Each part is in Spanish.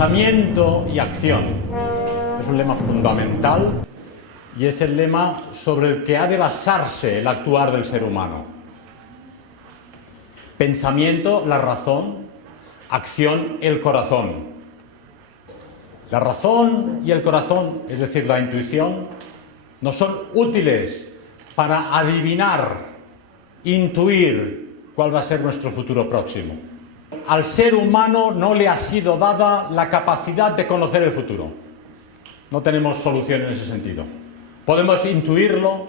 Pensamiento y acción. Es un lema fundamental y es el lema sobre el que ha de basarse el actuar del ser humano. Pensamiento, la razón; acción, el corazón. La razón y el corazón, es decir, la intuición, nos son útiles para adivinar, intuir cuál va a ser nuestro futuro próximo. Al ser humano no le ha sido dada la capacidad de conocer el futuro. No tenemos solución en ese sentido. Podemos intuirlo,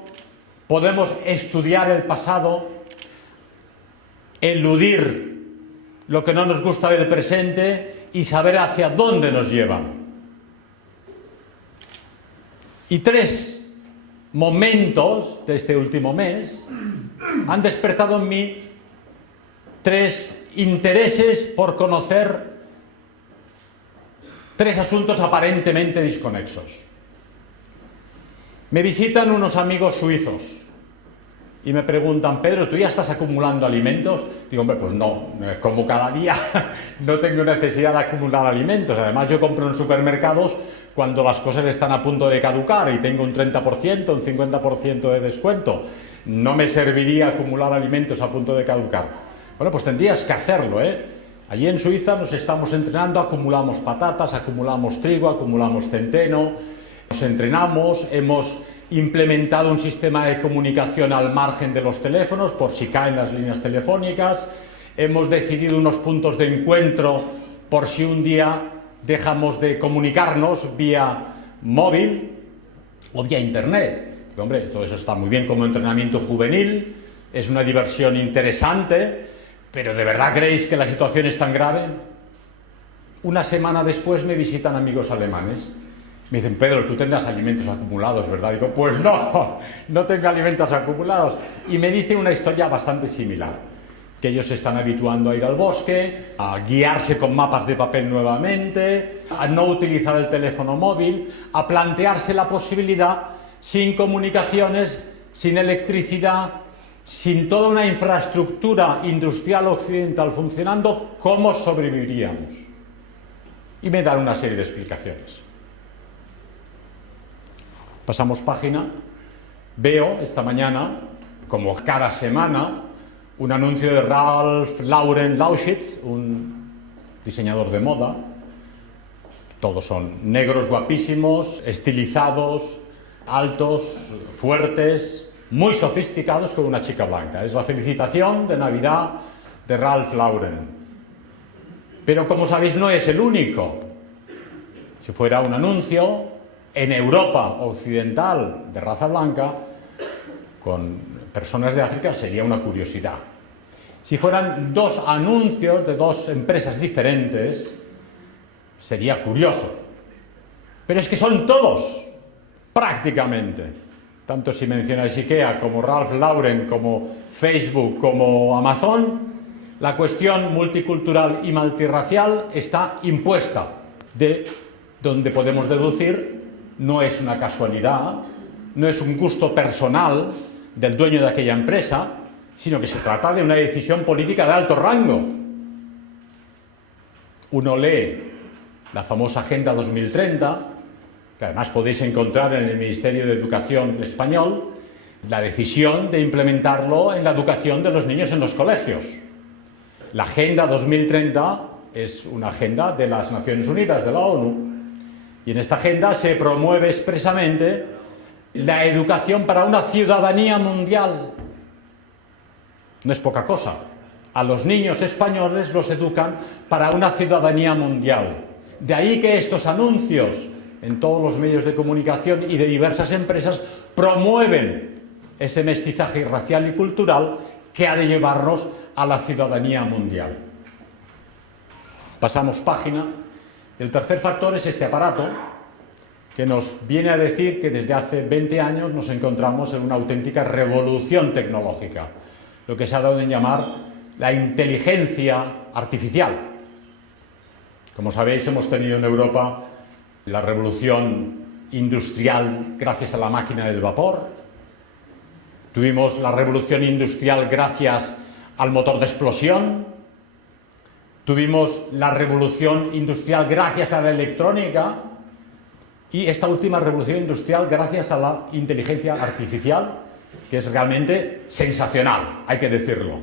podemos estudiar el pasado, eludir lo que no nos gusta del presente y saber hacia dónde nos lleva. Y 3 momentos de este último mes han despertado en mí 3 intereses por conocer 3 asuntos aparentemente desconexos. Me visitan unos amigos suizos y me preguntan: Pedro, ¿tú ya estás acumulando alimentos? Digo, hombre, pues no, como cada día, no tengo necesidad de acumular alimentos. Además, yo compro en supermercados cuando las cosas están a punto de caducar y tengo un 30%, un 50% de descuento. No me serviría acumular alimentos a punto de caducar. Bueno, pues tendrías que hacerlo, ¿eh? Allí en Suiza nos estamos entrenando, acumulamos patatas, acumulamos trigo, acumulamos centeno, nos entrenamos, hemos implementado un sistema de comunicación al margen de los teléfonos por si caen las líneas telefónicas, hemos decidido unos puntos de encuentro por si un día dejamos de comunicarnos vía móvil o vía internet. Y, hombre, todo eso está muy bien como entrenamiento juvenil, es una diversión interesante, pero ¿de verdad creéis que la situación es tan grave? Una semana después me visitan amigos alemanes. Me dicen: Pedro, tú tendrás alimentos acumulados, ¿verdad? Digo, pues no, no tengo alimentos acumulados. Y me dicen una historia bastante similar, que ellos se están habituando a ir al bosque, a guiarse con mapas de papel nuevamente, a no utilizar el teléfono móvil, a plantearse la posibilidad, sin comunicaciones, sin electricidad, sin toda una infraestructura industrial occidental funcionando, ¿cómo sobreviviríamos? Y me dan una serie de explicaciones. Pasamos página. Veo esta mañana, como cada semana, un anuncio de Ralph Lauren Lauschitz, un diseñador de moda. Todos son negros guapísimos, estilizados, altos, fuertes, muy sofisticados, con una chica blanca. Es la felicitación de Navidad de Ralph Lauren. Pero, como sabéis, no es el único. Si fuera un anuncio en Europa occidental de raza blanca, con personas de África, sería una curiosidad. Si fueran 2 anuncios de 2 empresas diferentes, sería curioso. Pero es que son todos, prácticamente. Tanto si mencionáis IKEA como Ralph Lauren, como Facebook, como Amazon, la cuestión multicultural y multirracial está impuesta, de donde podemos deducir no es una casualidad, no es un gusto personal del dueño de aquella empresa, sino que se trata de una decisión política de alto rango. Uno lee la famosa Agenda 2030, que además podéis encontrar en el Ministerio de Educación español, la decisión de implementarlo en la educación de los niños en los colegios. La Agenda 2030 es una agenda de las Naciones Unidas, de la ONU, y en esta agenda se promueve expresamente la educación para una ciudadanía mundial. No es poca cosa. A los niños españoles los educan para una ciudadanía mundial. De ahí que estos anuncios en todos los medios de comunicación y de diversas empresas promueven ese mestizaje racial y cultural que ha de llevarnos a la ciudadanía mundial. Pasamos página. El tercer factor es este aparato, que nos viene a decir que desde hace 20 años nos encontramos en una auténtica revolución tecnológica, lo que se ha dado en llamar la inteligencia artificial. Como sabéis, hemos tenido en Europa la revolución industrial gracias a la máquina del vapor, tuvimos la revolución industrial gracias al motor de explosión, tuvimos la revolución industrial gracias a la electrónica y esta última revolución industrial gracias a la inteligencia artificial, que es realmente sensacional, hay que decirlo.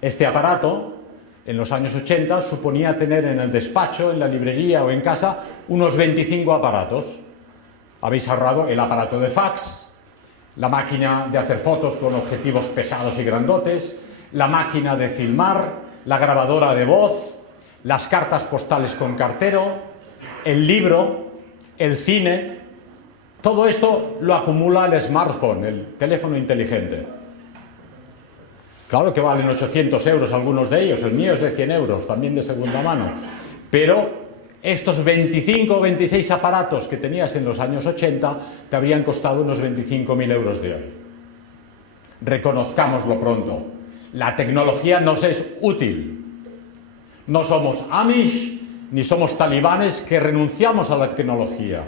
Este aparato, en los años 80, suponía tener en el despacho, en la librería o en casa, unos 25 aparatos. Habéis ahorrado el aparato de fax, la máquina de hacer fotos con objetivos pesados y grandotes, la máquina de filmar, la grabadora de voz, las cartas postales con cartero, el libro, el cine. Todo esto lo acumula el smartphone, el teléfono inteligente. Claro que valen 800 euros algunos de ellos, el mío es de 100 euros, también de segunda mano. Pero estos 25 o 26 aparatos que tenías en los años 80 te habrían costado unos 25.000 euros de hoy. Reconozcámoslo pronto. La tecnología nos es útil. No somos Amish ni somos talibanes que renunciamos a la tecnología.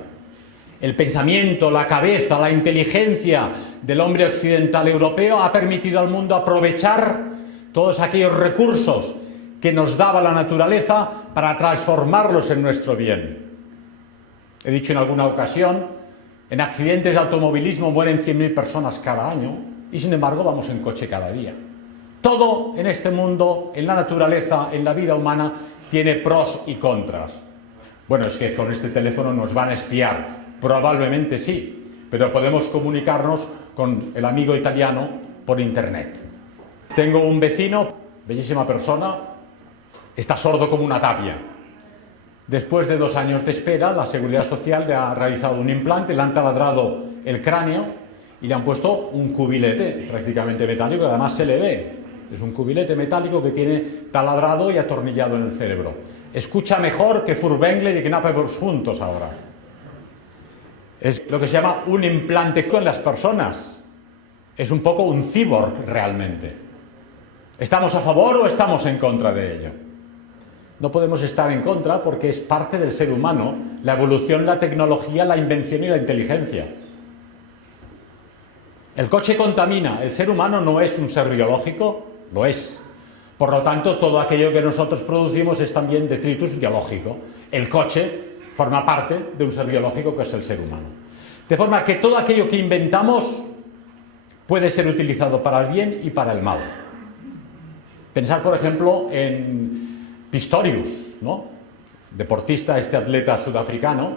El pensamiento, la cabeza, la inteligencia del hombre occidental europeo ha permitido al mundo aprovechar todos aquellos recursos que nos daba la naturaleza para transformarlos en nuestro bien. He dicho en alguna ocasión, en accidentes de automovilismo mueren 100.000 personas cada año y sin embargo vamos en coche cada día. Todo en este mundo, en la naturaleza, en la vida humana, tiene pros y contras. Bueno, es que con este teléfono nos van a espiar. Probablemente sí, pero podemos comunicarnos con el amigo italiano por internet. Tengo un vecino, bellísima persona, está sordo como una tapia. Después de 2 años de espera, la Seguridad Social le ha realizado un implante, le han taladrado el cráneo y le han puesto un cubilete prácticamente metálico, que además se le ve. Es un cubilete metálico que tiene taladrado y atornillado en el cerebro. Escucha mejor que Furtwängler y Knappers juntos ahora. Es lo que se llama un implante con las personas. Es un poco un cyborg realmente. ¿Estamos a favor o estamos en contra de ello? No podemos estar en contra porque es parte del ser humano, la evolución, la tecnología, la invención y la inteligencia. El coche contamina, el ser humano no es un ser biológico, lo es. Por lo tanto, todo aquello que nosotros producimos es también detritus biológico. El coche forma parte de un ser biológico que es el ser humano. De forma que todo aquello que inventamos puede ser utilizado para el bien y para el mal. Pensar, por ejemplo, en Pistorius, ¿no? Deportista, este atleta sudafricano,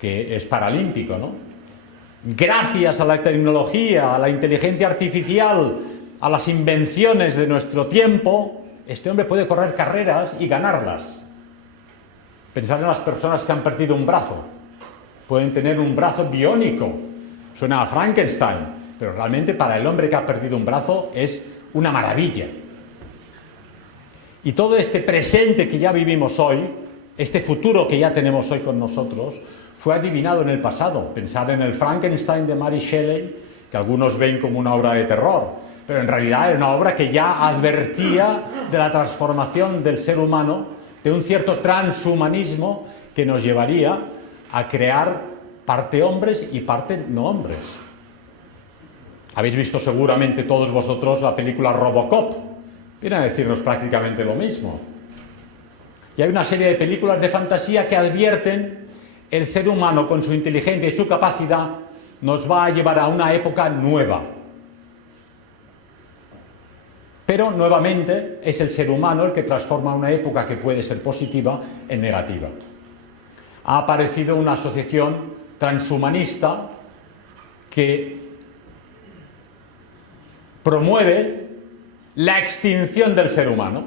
que es paralímpico, ¿no? Gracias a la tecnología, a la inteligencia artificial, a las invenciones de nuestro tiempo, este hombre puede correr carreras y ganarlas. Pensar en las personas que han perdido un brazo. Pueden tener un brazo biónico. Suena a Frankenstein, pero realmente para el hombre que ha perdido un brazo es una maravilla. Y todo este presente que ya vivimos hoy, este futuro que ya tenemos hoy con nosotros, fue adivinado en el pasado. Pensar en el Frankenstein de Mary Shelley, que algunos ven como una obra de terror, pero en realidad era una obra que ya advertía de la transformación del ser humano, de un cierto transhumanismo que nos llevaría a crear parte hombres y parte no hombres. Habéis visto seguramente todos vosotros la película Robocop, viene a decirnos prácticamente lo mismo. Y hay una serie de películas de fantasía que advierten el ser humano con su inteligencia y su capacidad nos va a llevar a una época nueva. Pero nuevamente es el ser humano el que transforma una época que puede ser positiva en negativa. Ha aparecido una asociación transhumanista que promueve la extinción del ser humano,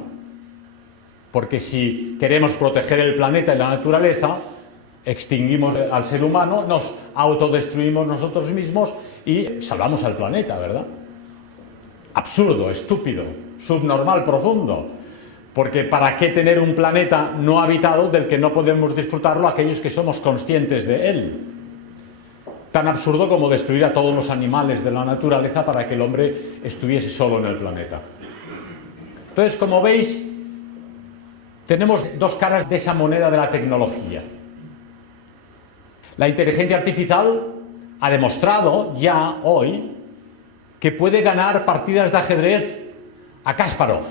porque si queremos proteger el planeta y la naturaleza, extinguimos al ser humano, nos autodestruimos nosotros mismos y salvamos al planeta, ¿verdad? Absurdo, estúpido, subnormal, profundo, porque ¿para qué tener un planeta no habitado del que no podemos disfrutarlo aquellos que somos conscientes de él? Tan absurdo como destruir a todos los animales de la naturaleza para que el hombre estuviese solo en el planeta. Entonces, como veis, tenemos dos caras de esa moneda de la tecnología. La inteligencia artificial ha demostrado ya hoy que puede ganar partidas de ajedrez a Kasparov.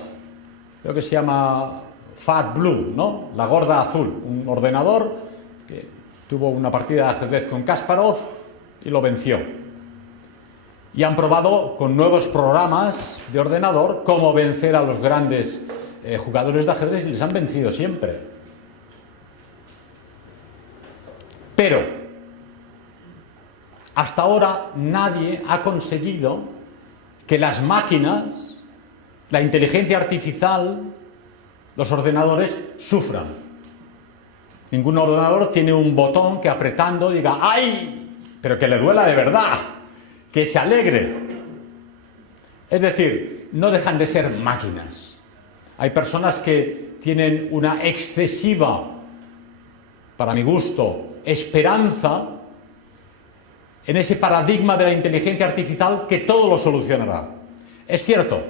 Creo que se llama Fat Blue, ¿no? La gorda azul, un ordenador que tuvo una partida de ajedrez con Kasparov y lo venció. Y han probado con nuevos programas de ordenador cómo vencer a los grandes jugadores de ajedrez y les han vencido siempre. Pero hasta ahora nadie ha conseguido que las máquinas, la inteligencia artificial, los ordenadores sufran. Ningún ordenador tiene un botón que apretando diga ¡ay! Pero que le duela de verdad, que se alegre. Es decir, no dejan de ser máquinas. Hay personas que tienen una excesiva, para mi gusto, esperanza en ese paradigma de la inteligencia artificial que todo lo solucionará. Es cierto,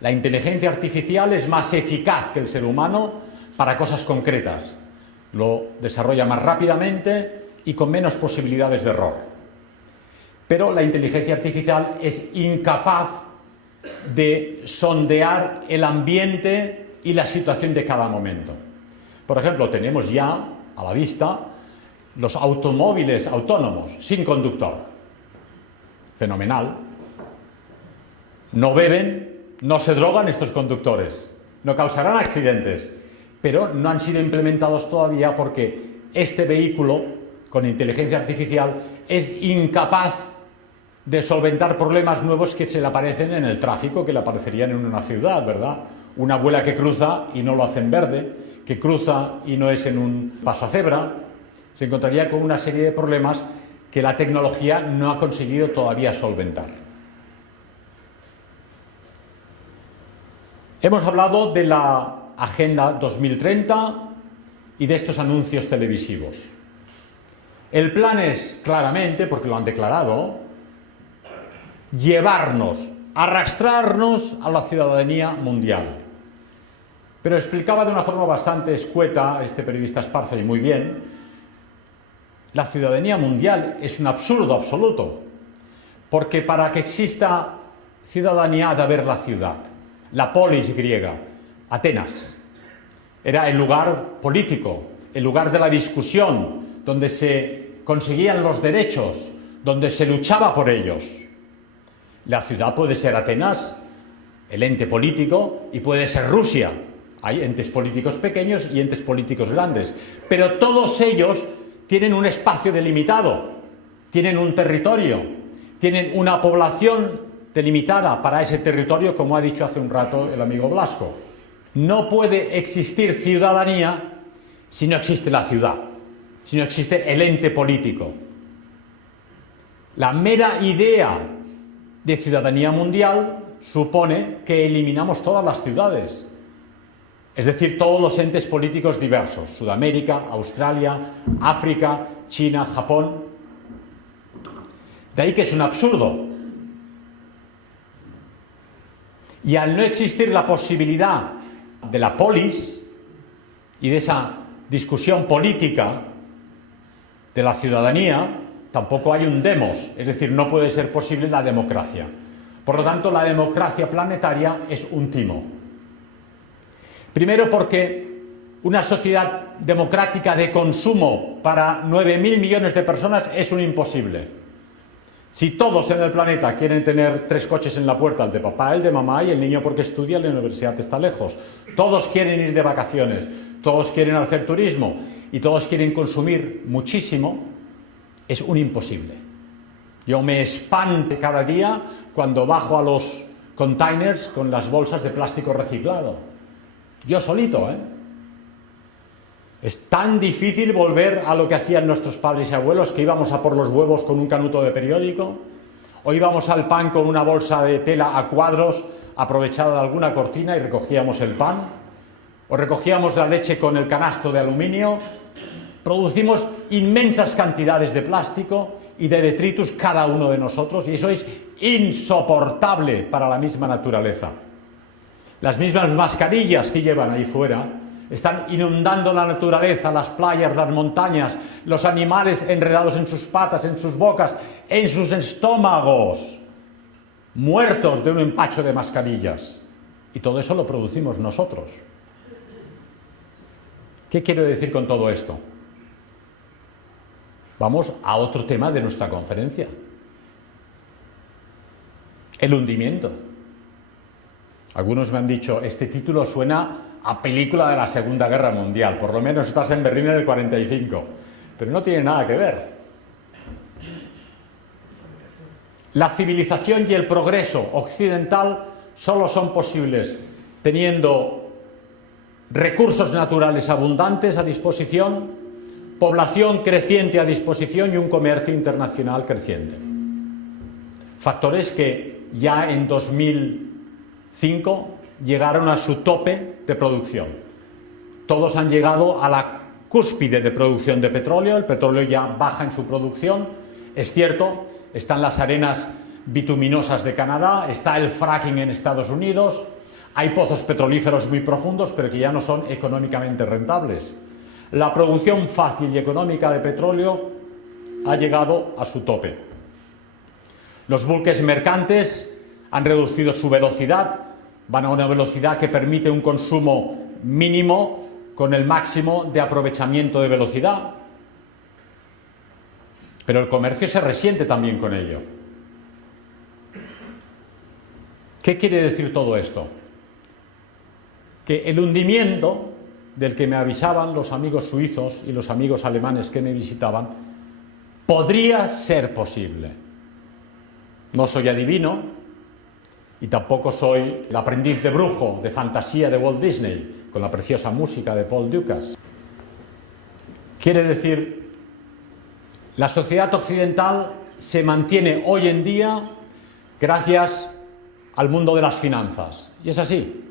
la inteligencia artificial es más eficaz que el ser humano para cosas concretas. Lo desarrolla más rápidamente y con menos posibilidades de error. Pero la inteligencia artificial es incapaz de sondear el ambiente y la situación de cada momento. Por ejemplo, tenemos ya a la vista los automóviles autónomos, sin conductor. Fenomenal. No beben, no se drogan estos conductores, no causarán accidentes, pero no han sido implementados todavía porque este vehículo con inteligencia artificial es incapaz de solventar problemas nuevos que se le aparecen en el tráfico, que le aparecerían en una ciudad, ¿verdad? Una abuela que cruza y no lo hace en verde, que cruza y no es en un paso a cebra, se encontraría con una serie de problemas que la tecnología no ha conseguido todavía solventar. Hemos hablado de la Agenda 2030 y de estos anuncios televisivos. El plan es, claramente, porque lo han declarado, llevarnos, arrastrarnos a la ciudadanía mundial. Pero explicaba de una forma bastante escueta este periodista Esparza, y muy bien, la ciudadanía mundial es un absurdo absoluto, porque para que exista ciudadanía ha de haber la ciudad. La polis griega, Atenas, era el lugar político, el lugar de la discusión, donde se conseguían los derechos, donde se luchaba por ellos. La ciudad puede ser Atenas, el ente político, y puede ser Rusia. Hay entes políticos pequeños y entes políticos grandes, pero todos ellos tienen un espacio delimitado, tienen un territorio, tienen una población delimitada para ese territorio, como ha dicho hace un rato el amigo Blasco. No puede existir ciudadanía si no existe la ciudad, si no existe el ente político. La mera idea de ciudadanía mundial supone que eliminamos todas las ciudades, es decir, todos los entes políticos diversos, Sudamérica, Australia, África, China, Japón. De ahí que es un absurdo. Y al no existir la posibilidad de la polis y de esa discusión política de la ciudadanía, tampoco hay un demos, es decir, no puede ser posible la democracia. Por lo tanto, la democracia planetaria es un timo. Primero porque una sociedad democrática de consumo para 9.000 millones de personas es un imposible. Si todos en el planeta quieren tener 3 coches en la puerta, el de papá, el de mamá, y el niño porque estudia, la universidad está lejos. Todos quieren ir de vacaciones, todos quieren hacer turismo y todos quieren consumir muchísimo, es un imposible. Yo me espanto cada día cuando bajo a los containers con las bolsas de plástico reciclado. Yo solito, ¿eh? Es tan difícil volver a lo que hacían nuestros padres y abuelos, que íbamos a por los huevos con un canuto de periódico, o íbamos al pan con una bolsa de tela a cuadros aprovechada de alguna cortina y recogíamos el pan, o recogíamos la leche con el canasto de aluminio. Producimos inmensas cantidades de plástico y de detritus cada uno de nosotros, y eso es insoportable para la misma naturaleza. Las mismas mascarillas que llevan ahí fuera están inundando la naturaleza, las playas, las montañas, los animales enredados en sus patas, en sus bocas, en sus estómagos, muertos de un empacho de mascarillas. Y todo eso lo producimos nosotros. ¿Qué quiero decir con todo esto? Vamos a otro tema de nuestra conferencia. El hundimiento. Algunos me han dicho, este título suena a película de la Segunda Guerra Mundial, por lo menos estás en Berlín en el 45, pero no tiene nada que ver. La civilización y el progreso occidental solo son posibles teniendo recursos naturales abundantes a disposición, población creciente a disposición y un comercio internacional creciente. Factores que ya en 2005 llegaron a su tope de producción. Todos han llegado a la cúspide de producción de petróleo, el petróleo ya baja en su producción, es cierto, están las arenas bituminosas de Canadá, está el fracking en Estados Unidos, hay pozos petrolíferos muy profundos pero que ya no son económicamente rentables. La producción fácil y económica de petróleo ha llegado a su tope. Los buques mercantes han reducido su velocidad, van a una velocidad que permite un consumo mínimo con el máximo de aprovechamiento de velocidad. Pero el comercio se resiente también con ello. ¿Qué quiere decir todo esto? Que el hundimiento del que me avisaban los amigos suizos y los amigos alemanes que me visitaban podría ser posible. No soy adivino y tampoco soy el aprendiz de brujo de fantasía de Walt Disney con la preciosa música de Paul Dukas. Quiere decir, la sociedad occidental se mantiene hoy en día gracias al mundo de las finanzas. Y es así.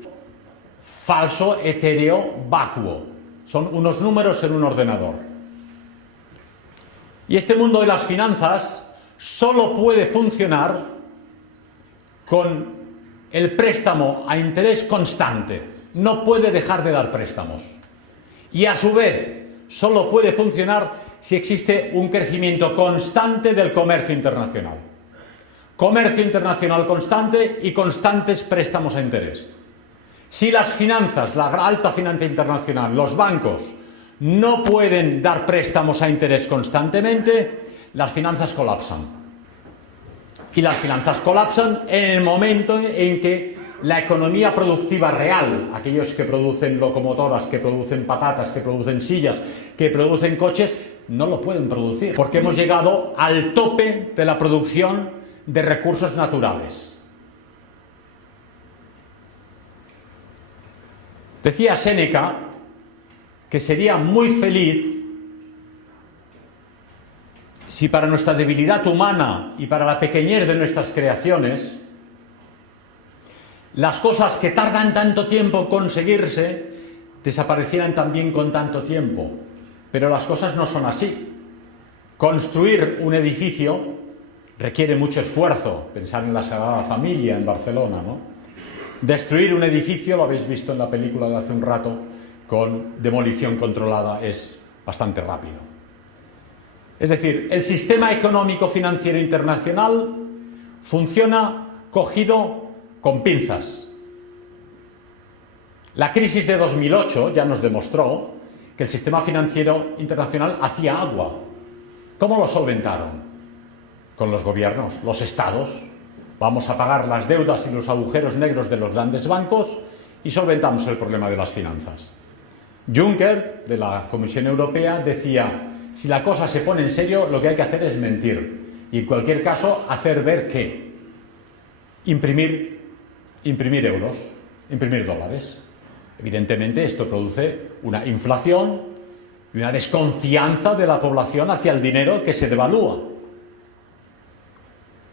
Falso, etéreo, vacuo. Son unos números en un ordenador. Y este mundo de las finanzas solo puede funcionar con el préstamo a interés constante. No puede dejar de dar préstamos. Y a su vez, solo puede funcionar si existe un crecimiento constante del comercio internacional. Comercio internacional constante y constantes préstamos a interés. Si las finanzas, la alta finanza internacional, los bancos, no pueden dar préstamos a interés constantemente, las finanzas colapsan. Y las finanzas colapsan en el momento en que la economía productiva real, aquellos que producen locomotoras, que producen patatas, que producen sillas, que producen coches, no lo pueden producir, porque hemos llegado al tope de la producción de recursos naturales. Decía Séneca que sería muy feliz si para nuestra debilidad humana y para la pequeñez de nuestras creaciones, las cosas que tardan tanto tiempo en conseguirse desaparecieran también con tanto tiempo. Pero las cosas no son así. Construir un edificio requiere mucho esfuerzo. Pensar en la Sagrada Familia en Barcelona, ¿no? Destruir un edificio, lo habéis visto en la película de hace un rato, con demolición controlada, es bastante rápido. Es decir, el sistema económico financiero internacional funciona cogido con pinzas. La crisis de 2008 ya nos demostró que el sistema financiero internacional hacía agua. ¿Cómo lo solventaron? Con los gobiernos, los estados. Vamos a pagar las deudas y los agujeros negros de los grandes bancos y solventamos el problema de las finanzas. Juncker, de la Comisión Europea, decía: si la cosa se pone en serio, lo que hay que hacer es mentir. Y en cualquier caso, hacer ver que imprimir euros, imprimir dólares. Evidentemente, esto produce una inflación y una desconfianza de la población hacia el dinero que se devalúa.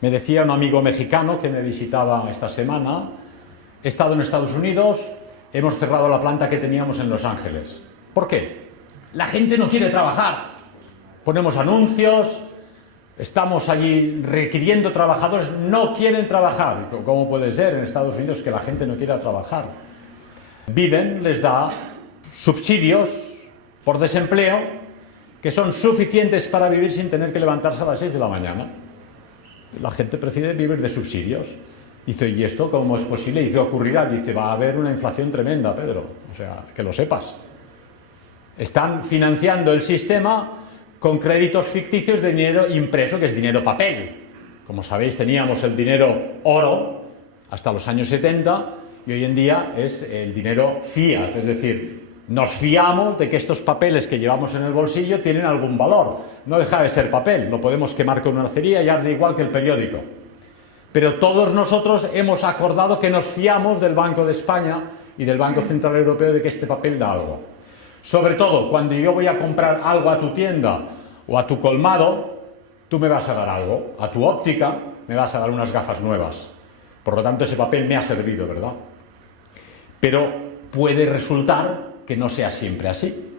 Me decía un amigo mexicano que me visitaba esta semana: he estado en Estados Unidos, hemos cerrado la planta que teníamos en Los Ángeles. ¿Por qué? La gente no quiere trabajar. Ponemos anuncios, estamos allí requiriendo trabajadores, no quieren trabajar. ¿Cómo puede ser en Estados Unidos que la gente no quiera trabajar? Biden les da subsidios por desempleo que son suficientes para vivir sin tener que levantarse a las 6 de la mañana. La gente prefiere vivir de subsidios. Dice: ¿y esto cómo es posible? ¿Y qué ocurrirá? Dice: va a haber una inflación tremenda, Pedro. O sea, que lo sepas. Están financiando el sistema con créditos ficticios de dinero impreso, que es dinero papel. Como sabéis, teníamos el dinero oro hasta los años 70 y hoy en día es el dinero fiat, es decir, nos fiamos de que estos papeles que llevamos en el bolsillo tienen algún valor. No deja de ser papel, lo podemos quemar con una cerilla y arde igual que el periódico. Pero todos nosotros hemos acordado que nos fiamos del Banco de España y del Banco Central Europeo de que este papel da algo. Sobre todo, cuando yo voy a comprar algo a tu tienda o a tu colmado, tú me vas a dar algo. A tu óptica me vas a dar unas gafas nuevas. Por lo tanto, ese papel me ha servido, ¿verdad? Pero puede resultar que no sea siempre así.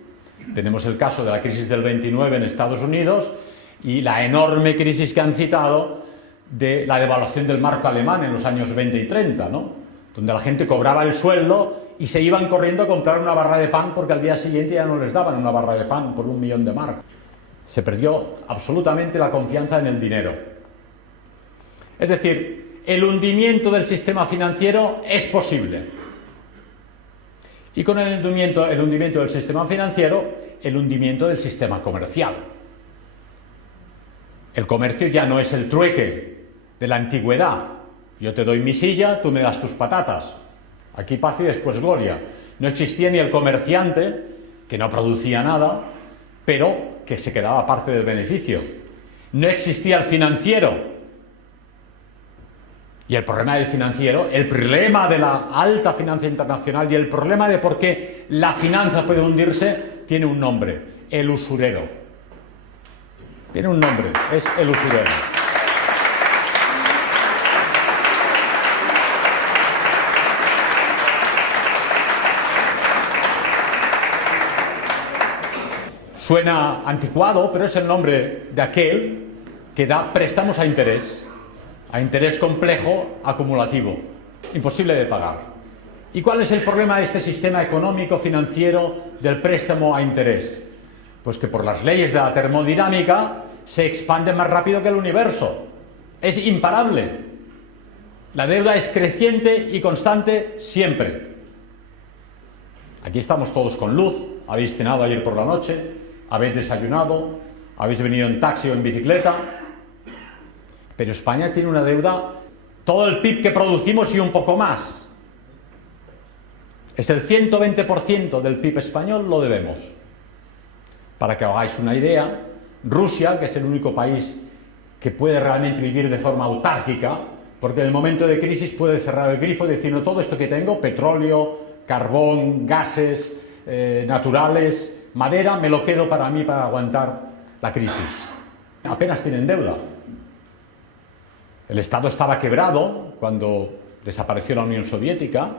Tenemos el caso de la crisis del 29 en Estados Unidos y la enorme crisis que han citado de la devaluación del marco alemán en los años 20 y 30, ¿no? Donde la gente cobraba el sueldo y se iban corriendo a comprar una barra de pan porque al día siguiente ya no les daban una barra de pan por 1 millón de marcos. Se perdió absolutamente la confianza en el dinero. Es decir, el hundimiento del sistema financiero es posible. Y con el hundimiento del sistema financiero, el hundimiento del sistema comercial. El comercio ya no es el trueque de la antigüedad. Yo te doy mi silla, tú me das tus patatas. Aquí paz y después gloria. No existía ni el comerciante, que no producía nada, pero que se quedaba parte del beneficio. No existía el financiero. Y el problema del financiero, el problema de la alta finanza internacional y el problema de por qué la finanza puede hundirse, tiene un nombre: el usurero. Tiene un nombre, es el usurero. Suena anticuado, pero es el nombre de aquel que da préstamos a interés complejo, acumulativo, imposible de pagar. ¿Y cuál es el problema de este sistema económico financiero del préstamo a interés? Pues que por las leyes de la termodinámica se expande más rápido que el universo. Es imparable. La deuda es creciente y constante siempre. Aquí estamos todos con luz, habéis cenado ayer por la noche, habéis desayunado, habéis venido en taxi o en bicicleta. Pero España tiene una deuda, todo el PIB que producimos y un poco más. Es el 120% del PIB español, lo debemos. Para que hagáis una idea, Rusia, que es el único país que puede realmente vivir de forma autárquica, porque en el momento de crisis puede cerrar el grifo y decir: no, todo esto que tengo, petróleo, carbón, gases naturales, madera, me lo quedo para mí para aguantar la crisis. Apenas tienen deuda. El Estado estaba quebrado cuando desapareció la Unión Soviética,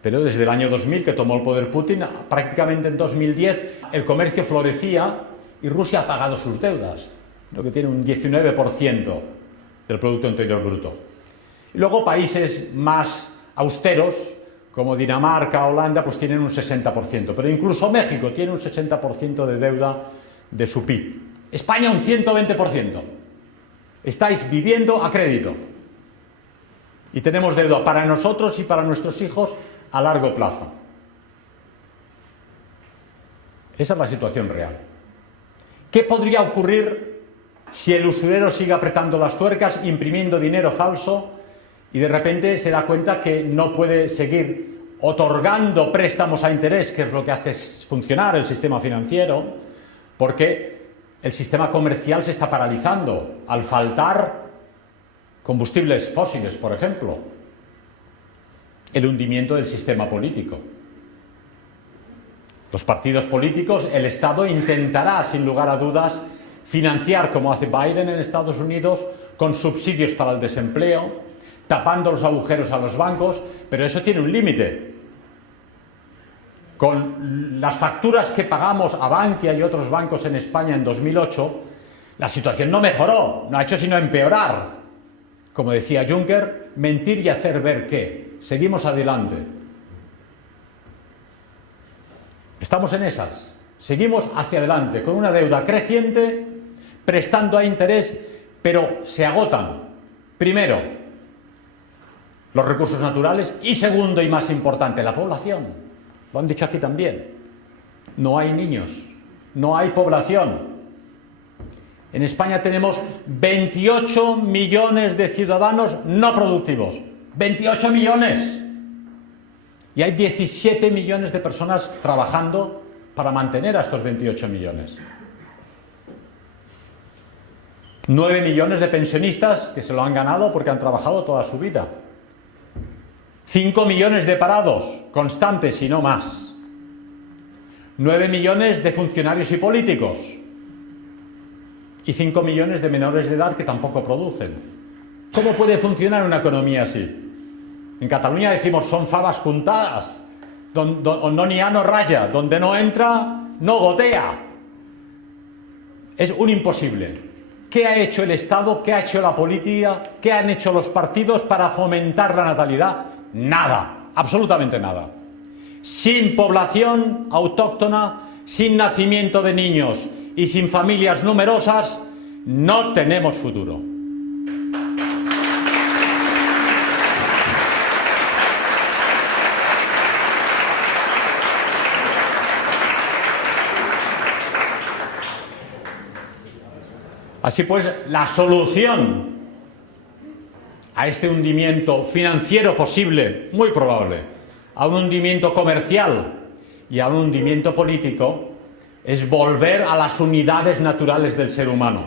pero desde el año 2000, que tomó el poder Putin, prácticamente en 2010 el comercio florecía y Rusia ha pagado sus deudas, lo que tiene un 19% del Producto Interior Bruto. Y luego países más austeros, como Dinamarca, Holanda, pues tienen un 60%, pero incluso México tiene un 60% de deuda de su PIB. España un 120%. Estáis viviendo a crédito. Y tenemos deuda para nosotros y para nuestros hijos a largo plazo. Esa es la situación real. ¿Qué podría ocurrir si el usurero sigue apretando las tuercas, imprimiendo dinero falso y de repente se da cuenta que no puede seguir otorgando préstamos a interés, que es lo que hace funcionar el sistema financiero, porque el sistema comercial se está paralizando al faltar combustibles fósiles, por ejemplo? El hundimiento del sistema político. Los partidos políticos, el Estado intentará, sin lugar a dudas, financiar, como hace Biden en Estados Unidos, con subsidios para el desempleo, tapando los agujeros a los bancos, pero eso tiene un límite. Con las facturas que pagamos a Bankia y otros bancos en España en 2008, la situación no mejoró, no ha hecho sino empeorar. Como decía Juncker, mentir y hacer ver que seguimos adelante. Estamos en esas, seguimos hacia adelante, con una deuda creciente, prestando a interés, pero se agotan, primero, los recursos naturales y segundo y más importante, la población. Lo han dicho aquí también. no hay niños, no hay población. En España tenemos 28 millones de ciudadanos no productivos. 28 millones. Y hay 17 millones de personas trabajando para mantener a estos 28 millones. 9 millones de pensionistas que se lo han ganado porque han trabajado toda su vida. 5 millones de parados constantes y no más. 9 millones de funcionarios y políticos. Y 5 millones de menores de edad que tampoco producen. ¿Cómo puede funcionar una economía así? En Cataluña decimos son fabas juntadas, no ni no raya, donde no entra, no gotea. Es un imposible. ¿Qué ha hecho el Estado? ¿Qué ha hecho la política? ¿Qué han hecho los partidos para fomentar la natalidad? Nada, absolutamente nada. Sin población autóctona, sin nacimiento de niños y sin familias numerosas, no tenemos futuro. Así pues, la solución a este hundimiento financiero posible, muy probable, a un hundimiento comercial y a un hundimiento político, es volver a las unidades naturales del ser humano.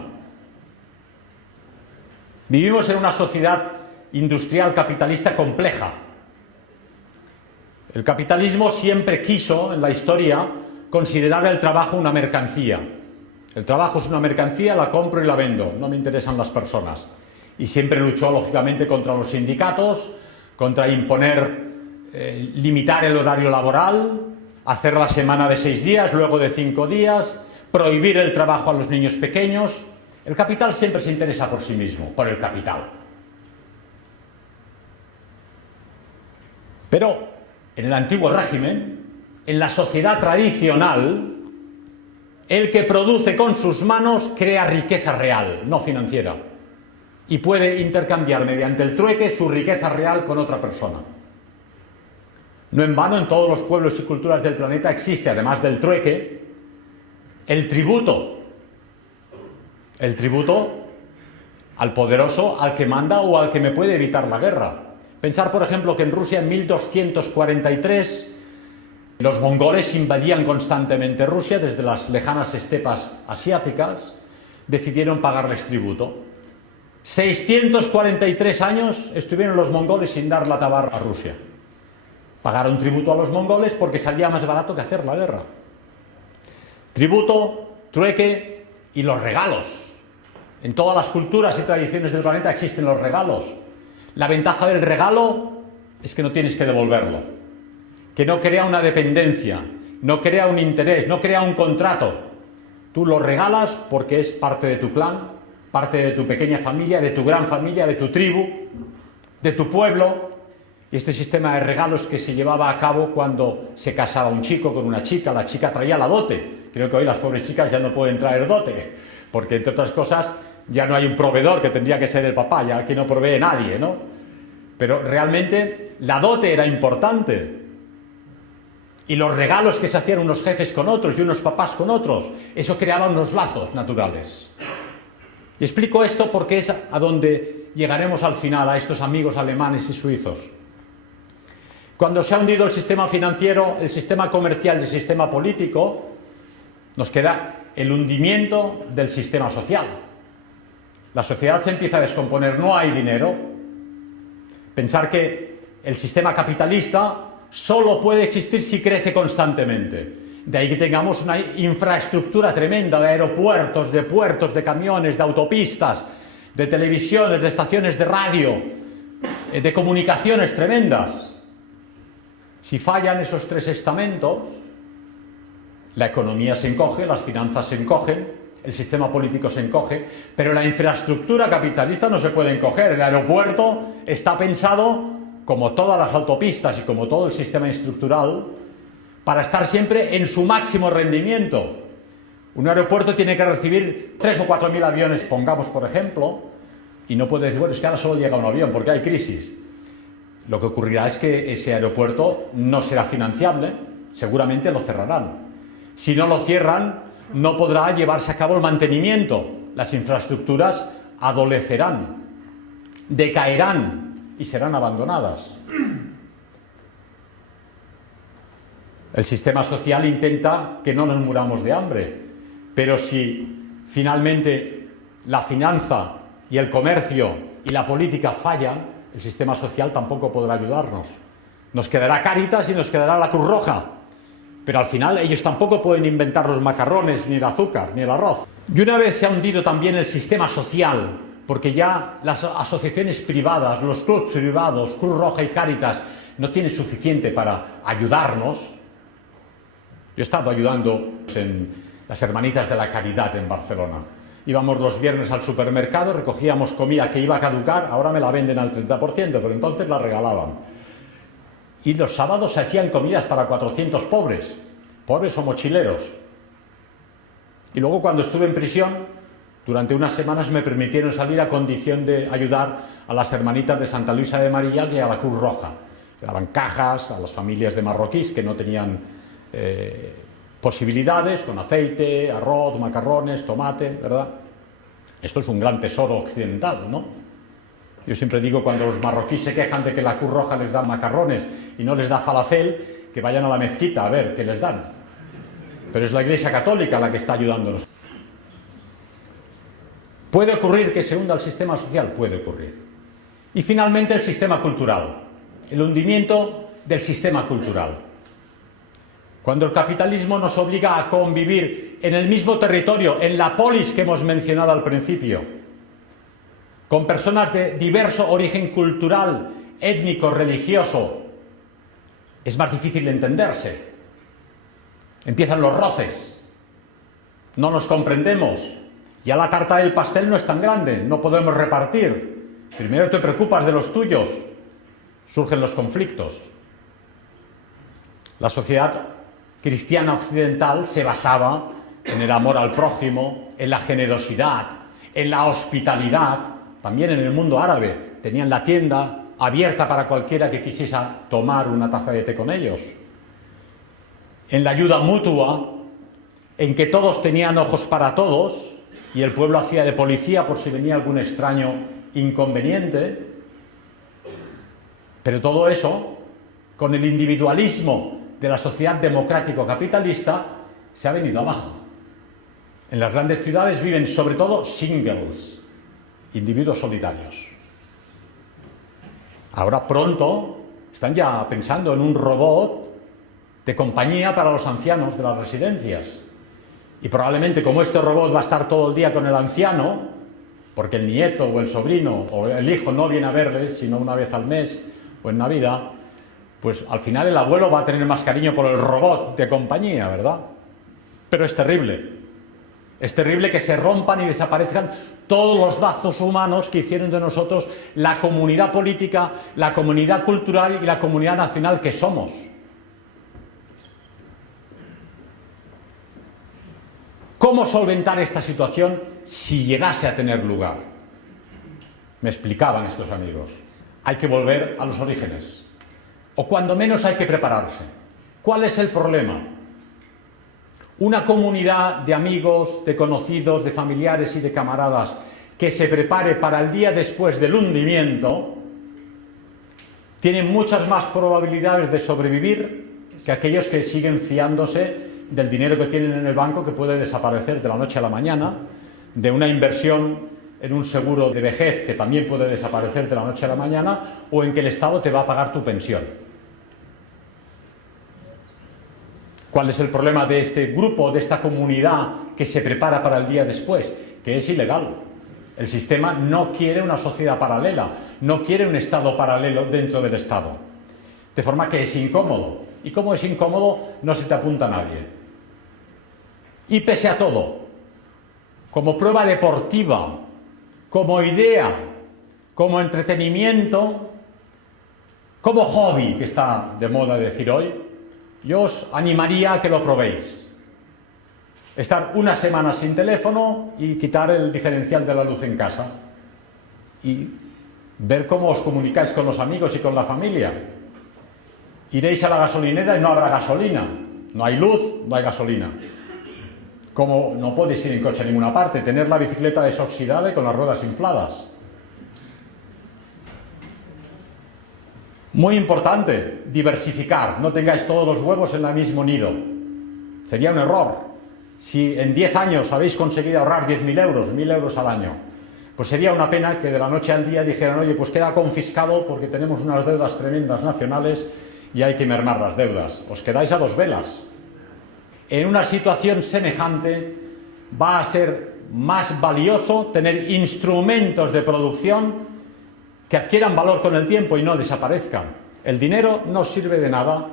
Vivimos en una sociedad industrial capitalista compleja. El capitalismo siempre quiso, en la historia, considerar el trabajo una mercancía. El trabajo es una mercancía, la compro y la vendo, no me interesan las personas. Y siempre luchó, lógicamente, contra los sindicatos, contra imponer, limitar el horario laboral, hacer la semana de 6 días, luego de 5 días, prohibir el trabajo a los niños pequeños. El capital siempre se interesa por sí mismo, por el capital. Pero en el antiguo régimen, en la sociedad tradicional, el que produce con sus manos crea riqueza real, no financiera, y puede intercambiar mediante el trueque su riqueza real con otra persona. No en vano en todos los pueblos y culturas del planeta existe, además del trueque, el tributo. El tributo al poderoso, al que manda o al que me puede evitar la guerra. Pensar, por ejemplo, que en Rusia en 1243 los mongoles invadían constantemente Rusia desde las lejanas estepas asiáticas, decidieron pagarles tributo. 643 años estuvieron los mongoles sin dar la tabarra a Rusia. Pagaron tributo a los mongoles porque salía más barato que hacer la guerra. Tributo, trueque y los regalos. En todas las culturas y tradiciones del planeta existen los regalos. La ventaja del regalo es que no tienes que devolverlo, que no crea una dependencia, no crea un interés, no crea un contrato. Tú lo regalas porque es parte de tu clan, parte de tu pequeña familia, de tu gran familia, de tu tribu, de tu pueblo. Y este sistema de regalos que se llevaba a cabo cuando se casaba un chico con una chica, la chica traía la dote. Creo que hoy las pobres chicas ya no pueden traer dote, porque entre otras cosas ya no hay un proveedor, que tendría que ser el papá, ya aquí no provee nadie, ¿no? Pero realmente la dote era importante. Y los regalos que se hacían unos jefes con otros y unos papás con otros, eso creaba unos lazos naturales. Y explico esto porque es a donde llegaremos al final, a estos amigos alemanes y suizos. Cuando se ha hundido el sistema financiero, el sistema comercial y el sistema político, nos queda el hundimiento del sistema social. La sociedad se empieza a descomponer, no hay dinero. Pensar que el sistema capitalista solo puede existir si crece constantemente. De ahí que tengamos una infraestructura tremenda de aeropuertos, de puertos, de camiones, de autopistas, de televisiones, de estaciones de radio, de comunicaciones tremendas. Si fallan esos 3 estamentos, la economía se encoge, las finanzas se encogen, el sistema político se encoge, pero la infraestructura capitalista no se puede encoger. El aeropuerto está pensado, como todas las autopistas y como todo el sistema estructural, para estar siempre en su máximo rendimiento. Un aeropuerto tiene que recibir 3 o 4 mil aviones, pongamos por ejemplo, y no puede decir, bueno, es que ahora solo llega un avión porque hay crisis. Lo que ocurrirá es que ese aeropuerto no será financiable, seguramente lo cerrarán. Si no lo cierran, no podrá llevarse a cabo el mantenimiento. Las infraestructuras adolecerán, decaerán y serán abandonadas. El sistema social intenta que no nos muramos de hambre, pero si finalmente la finanza y el comercio y la política fallan, el sistema social tampoco podrá ayudarnos. Nos quedará Cáritas y nos quedará la Cruz Roja, pero al final ellos tampoco pueden inventar los macarrones, ni el azúcar, ni el arroz. Y una vez se ha hundido también el sistema social, porque ya las asociaciones privadas, los clubs privados, Cruz Roja y Cáritas, no tienen suficiente para ayudarnos. Yo he estado ayudando en las Hermanitas de la Caridad en Barcelona. Íbamos los viernes al supermercado, recogíamos comida que iba a caducar, ahora me la venden al 30%, pero entonces la regalaban. Y los sábados se hacían comidas para 400 pobres o mochileros. Y luego cuando estuve en prisión, durante unas semanas me permitieron salir a condición de ayudar a las Hermanitas de Santa Luisa de Marillac y a la Cruz Roja. Daban cajas a las familias de marroquíes que no tenían posibilidades, con aceite, arroz, macarrones, tomate, ¿verdad? Esto es un gran tesoro occidental, ¿no? Yo siempre digo, cuando los marroquíes se quejan de que la Cruz Roja les da macarrones y no les da falafel, que vayan a la mezquita a ver qué les dan. Pero es la Iglesia Católica la que está ayudándonos. ¿Puede ocurrir que se hunda el sistema social? Puede ocurrir. Y finalmente el sistema cultural, el hundimiento del sistema cultural. Cuando el capitalismo nos obliga a convivir en el mismo territorio, en la polis que hemos mencionado al principio, con personas de diverso origen cultural, étnico, religioso, es más difícil entenderse. Empiezan los roces, no nos comprendemos, ya la tarta del pastel no es tan grande, no podemos repartir. Primero te preocupas de los tuyos, surgen los conflictos. La sociedad cristiana occidental se basaba en el amor al prójimo, en la generosidad, en la hospitalidad. También en el mundo árabe tenían la tienda abierta para cualquiera que quisiese tomar una taza de té con ellos. En la ayuda mutua, en que todos tenían ojos para todos y el pueblo hacía de policía por si venía algún extraño inconveniente. Pero todo eso, con el individualismo de la sociedad democrático-capitalista, se ha venido abajo. En las grandes ciudades viven sobre todo singles, individuos solitarios. Ahora pronto están ya pensando en un robot de compañía para los ancianos de las residencias. Y probablemente, como este robot va a estar todo el día con el anciano, porque el nieto o el sobrino o el hijo no viene a verle sino una vez al mes o en Navidad, pues al final el abuelo va a tener más cariño por el robot de compañía, ¿verdad? Pero es terrible. Es terrible que se rompan y desaparezcan todos los lazos humanos que hicieron de nosotros la comunidad política, la comunidad cultural y la comunidad nacional que somos. ¿Cómo solventar esta situación si llegase a tener lugar? Me explicaban estos amigos. Hay que volver a los orígenes. O cuando menos hay que prepararse. ¿Cuál es el problema? Una comunidad de amigos, de conocidos, de familiares y de camaradas que se prepare para el día después del hundimiento tiene muchas más probabilidades de sobrevivir que aquellos que siguen fiándose del dinero que tienen en el banco, que puede desaparecer de la noche a la mañana, de una inversión en un seguro de vejez que también puede desaparecer de la noche a la mañana, o en que el Estado te va a pagar tu pensión. ¿Cuál es el problema de este grupo, de esta comunidad que se prepara para el día después? Que es ilegal. El sistema no quiere una sociedad paralela, no quiere un Estado paralelo dentro del Estado. De forma que es incómodo. Y como es incómodo, no se te apunta a nadie. Y pese a todo, como prueba deportiva, como idea, como entretenimiento, como hobby, que está de moda decir hoy, yo os animaría a que lo probéis. Estar una semana sin teléfono y quitar el diferencial de la luz en casa. Y ver cómo os comunicáis con los amigos y con la familia. Iréis a la gasolinera y no habrá gasolina. No hay luz, no hay gasolina. ¿Cómo no puedes ir en coche a ninguna parte? Tener la bicicleta desoxidada y con las ruedas infladas. Muy importante, diversificar. No tengáis todos los huevos en el mismo nido. Sería un error. Si en 10 años habéis conseguido ahorrar 10.000 euros, 1.000 euros al año, pues sería una pena que de la noche al día dijeran, oye, pues queda confiscado porque tenemos unas deudas tremendas nacionales y hay que mermar las deudas. Os quedáis a dos velas. En una situación semejante va a ser más valioso tener instrumentos de producción que adquieran valor con el tiempo y no desaparezcan. El dinero no sirve de nada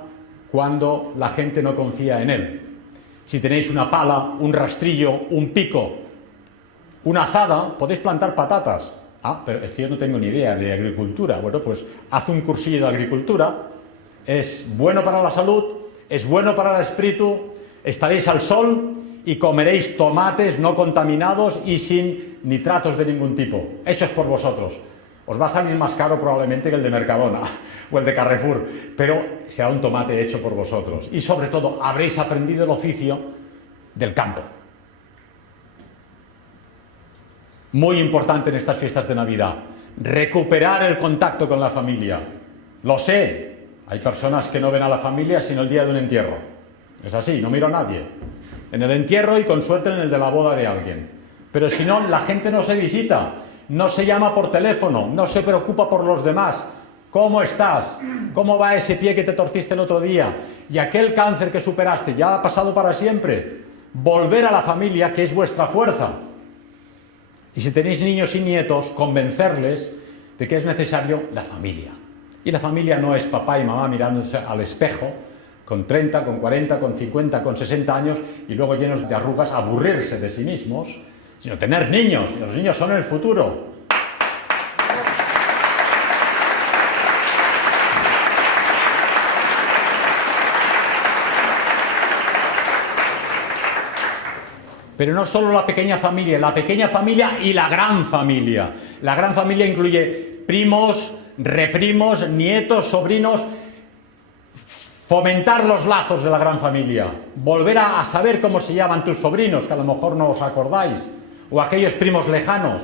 cuando la gente no confía en él. Si tenéis una pala, un rastrillo, un pico, una azada, podéis plantar patatas. Ah, pero es que yo no tengo ni idea de agricultura. Bueno, pues haz un cursillo de agricultura. Es bueno para la salud, es bueno para el espíritu, estaréis al sol y comeréis tomates no contaminados y sin nitratos de ningún tipo, hechos por vosotros. Os va a salir más caro probablemente que el de Mercadona o el de Carrefour, pero será un tomate hecho por vosotros. Y sobre todo, habréis aprendido el oficio del campo. Muy importante en estas fiestas de Navidad, recuperar el contacto con la familia. Lo sé, hay personas que no ven a la familia sino el día de un entierro. Es así, no miro a nadie. En el entierro y con suerte en el de la boda de alguien. Pero si no, la gente no se visita, no se llama por teléfono, no se preocupa por los demás. ¿Cómo estás? ¿Cómo va ese pie que te torciste el otro día? Y aquel cáncer que superaste, ¿ya ha pasado para siempre? Volver a la familia, que es vuestra fuerza. Y si tenéis niños y nietos, convencerles de que es necesario la familia. Y la familia no es papá y mamá mirándose al espejo, con 30, con 40, con 50, con 60 años, y luego llenos de arrugas, aburrirse de sí mismos, sino tener niños, y los niños son el futuro. Pero no solo la pequeña familia y la gran familia. La gran familia incluye primos, reprimos, nietos, sobrinos. Fomentar los lazos de la gran familia. Volver a saber cómo se llaman tus sobrinos, que a lo mejor no os acordáis. O aquellos primos lejanos.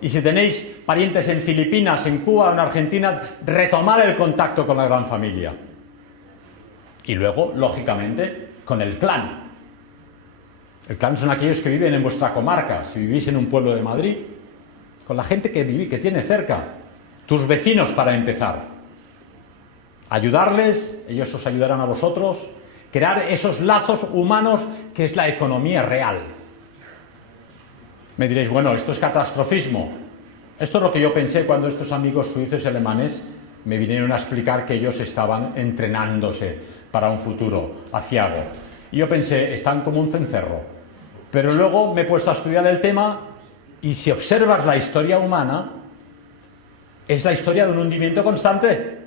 Y si tenéis parientes en Filipinas, en Cuba o en Argentina, retomar el contacto con la gran familia. Y luego, lógicamente, con el clan. El clan son aquellos que viven en vuestra comarca, si vivís en un pueblo de Madrid, con la gente que tiene cerca, tus vecinos para empezar. Ayudarles, ellos os ayudarán a vosotros, crear esos lazos humanos que es la economía real. Me diréis, bueno, esto es catastrofismo. Esto es lo que yo pensé cuando estos amigos suizos y alemanes me vinieron a explicar que ellos estaban entrenándose para un futuro aciago. Y yo pensé, están como un cencerro. Pero luego me he puesto a estudiar el tema y si observas la historia humana, es la historia de un hundimiento constante.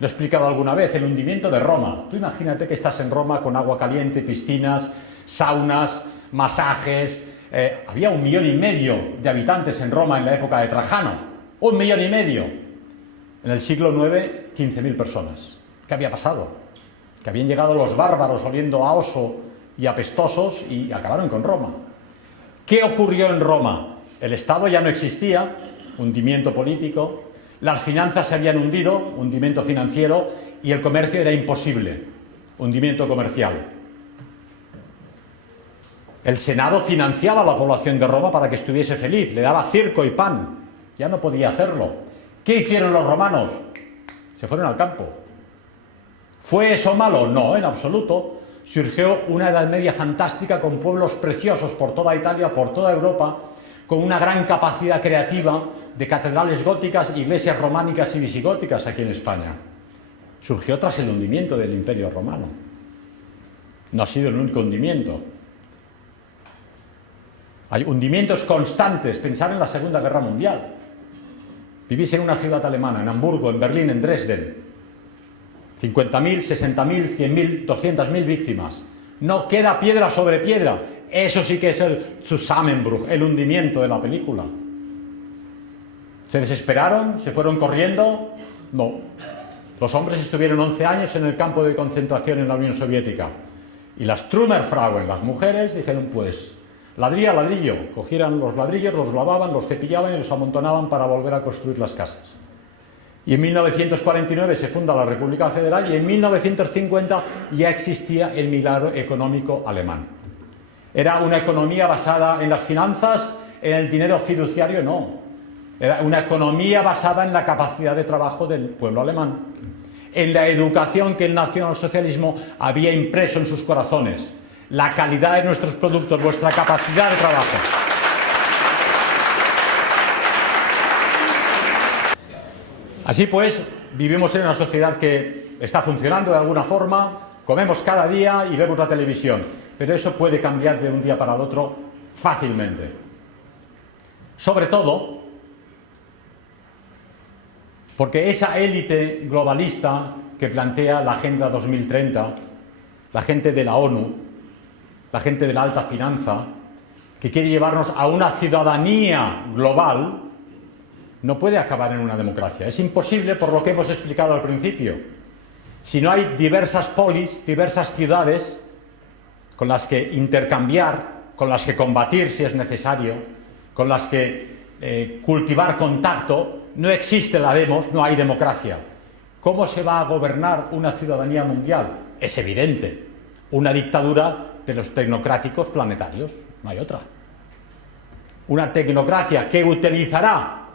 Lo he explicado alguna vez, el hundimiento de Roma. Tú imagínate que estás en Roma con agua caliente, piscinas, saunas, masajes. Había 1,5 millones de habitantes en Roma en la época de Trajano. 1,5 millones. En el siglo IX, 15.000 personas. ¿Qué había pasado? Que habían llegado los bárbaros oliendo a oso y apestosos y acabaron con Roma. ¿Qué ocurrió en Roma? El Estado ya no existía, hundimiento político, las finanzas se habían hundido, hundimiento financiero, y el comercio era imposible, hundimiento comercial. El Senado financiaba a la población de Roma para que estuviese feliz, le daba circo y pan, ya no podía hacerlo. ¿Qué hicieron los romanos? Se fueron al campo. ¿Fue eso malo? No, en absoluto. Surgió una Edad Media fantástica con pueblos preciosos por toda Italia, por toda Europa, con una gran capacidad creativa de catedrales góticas, iglesias románicas y visigóticas aquí en España. Surgió tras el hundimiento del Imperio Romano. No ha sido el único hundimiento. Hay hundimientos constantes. Pensad en la Segunda Guerra Mundial. Vivís en una ciudad alemana, en Hamburgo, en Berlín, en Dresden. 50.000, 60.000, 100.000, 200.000 víctimas. No queda piedra sobre piedra. Eso sí que es el Zusammenbruch, el hundimiento de la película. ¿Se desesperaron? ¿Se fueron corriendo? No. Los hombres estuvieron 11 años en el campo de concentración en la Unión Soviética. Y las Trümmerfrauen, las mujeres, dijeron, pues, ladrillo a ladrillo. Cogieran los ladrillos, los lavaban, los cepillaban y los amontonaban para volver a construir las casas. Y en 1949 se funda la República Federal y en 1950 ya existía el milagro económico alemán. Era una economía basada en las finanzas, en el dinero fiduciario, no. Era una economía basada en la capacidad de trabajo del pueblo alemán, en la educación que el nacionalsocialismo había impreso en sus corazones, la calidad de nuestros productos, vuestra capacidad de trabajo. Así pues, vivimos en una sociedad que está funcionando de alguna forma, comemos cada día y vemos la televisión, pero eso puede cambiar de un día para el otro fácilmente. Sobre todo porque esa élite globalista que plantea la Agenda 2030, la gente de la ONU, la gente de la alta finanza, que quiere llevarnos a una ciudadanía global, no puede acabar en una democracia. Es imposible por lo que hemos explicado al principio. Si no hay diversas polis, diversas ciudades con las que intercambiar, con las que combatir si es necesario, con las que cultivar contacto, no existe la demos, no hay democracia. ¿Cómo se va a gobernar una ciudadanía mundial? Es evidente, una dictadura de los tecnocráticos planetarios, no hay otra. Una tecnocracia que utilizará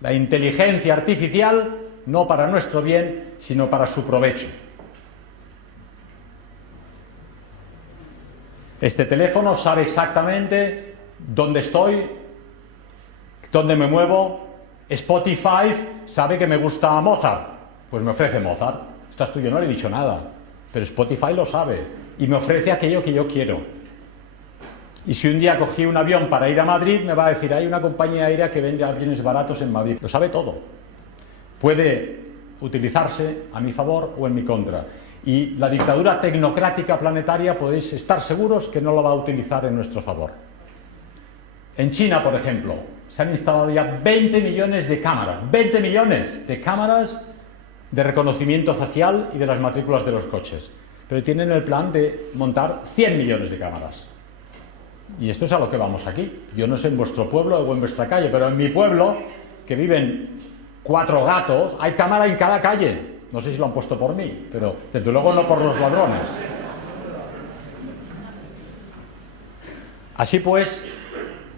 la inteligencia artificial no para nuestro bien, sino para su provecho. Este teléfono sabe exactamente dónde estoy, dónde me muevo. Spotify sabe que me gusta Mozart, pues me ofrece Mozart. Esto yo no le he dicho nada, pero Spotify lo sabe y me ofrece aquello que yo quiero. Y si un día cogí un avión para ir a Madrid, me va a decir, hay una compañía aérea que vende aviones baratos en Madrid. Lo sabe todo. Puede utilizarse a mi favor o en mi contra. Y la dictadura tecnocrática planetaria podéis estar seguros que no lo va a utilizar en nuestro favor. En China, por ejemplo, se han instalado ya 20 millones de cámaras. 20 millones de cámaras de reconocimiento facial y de las matrículas de los coches. Pero tienen el plan de montar 100 millones de cámaras. Y esto es a lo que vamos aquí. Yo no sé en vuestro pueblo o en vuestra calle, pero en mi pueblo, que viven 4 gatos, hay cámara en cada calle. No sé si lo han puesto por mí, pero desde luego no por los ladrones. Así pues,